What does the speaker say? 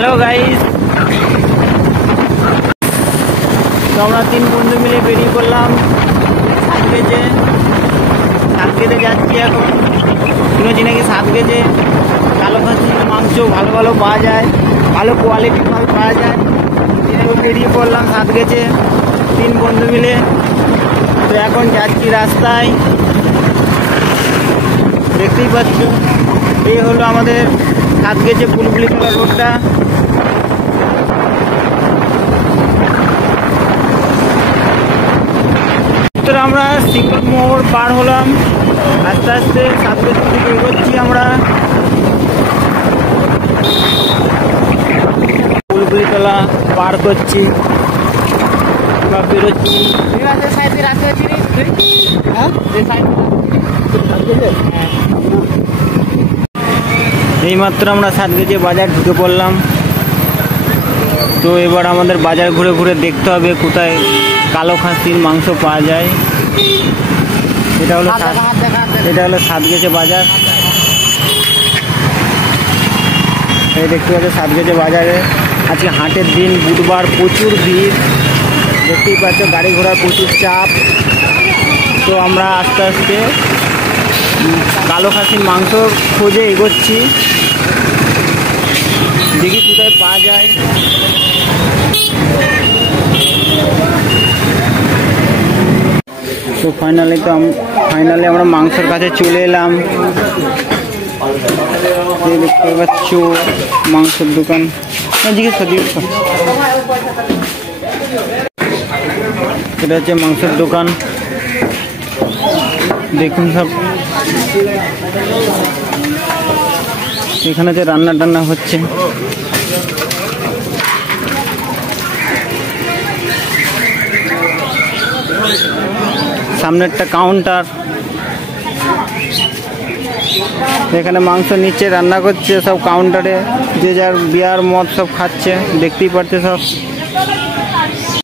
Hello guys, तो আমরা তিন বন্ধু মিলে বেরিয়ে পড়লাম সাতগেজে যাচ্ছি। এখন শুনেছি নাকি সাতগেজে কালো খাসির মাংস ভালো ভালো পাওয়া যায়, ভালো কোয়ালিটির মাল পাওয়া যায়। তো বেরিয়ে পড়লাম সাতগেজে তিন বন্ধু মিলে। তো এখন যাচ্ছি রাস্তায়, দেখতেই পাচ্ছ এই হলো আমাদের সাতগেজে বুলবুলিতলা রোডটা। আমরা সিঙ্গল মোড় পার হলাম, আস্তে আস্তে সাতগেজ দিকে এগোচ্ছি। আমরা বুলবুলিতলা পার করছি বা বেরোচ্ছি। এইমাত্র আমরা সাতগেজে বাজার ঢুকে পড়লাম। তো এবার আমাদের বাজার ঘুরে ঘুরে দেখতে হবে কোথায় কালো খাসির মাংস পাওয়া যায়। এটা হলো সাতগেজে বাজার। এই দেখতে পাচ্ছ সাতগেজে বাজারে আজকে হাটের দিন, বুধবার, প্রচুর ভিড়। দেখতেই পাচ্ছ গাড়ি ঘোড়ার প্রচুর চাপ। তো আমরা আস্তে আস্তে কালো খাসির মাংস খোঁজে এগোচ্ছি, দেখি কোথায় পাওয়া যায়। তো ফাইনালি আমরা মাংসের কাছে চলে এলাম। দেখতে পাচ্ছ মাংসের দোকান, জিজ্ঞেস এটা হচ্ছে মাংসের দোকান। দেখুন সব এখানে যে রান্না টান্না হচ্ছে। সামনে একটা কাউন্টার, এখানে মাংস নিচে রান্না করছে সব কাউন্টারে, যে যার বিয়ার মদ সব খাচ্ছে, দেখতেই পাচ্ছে সব।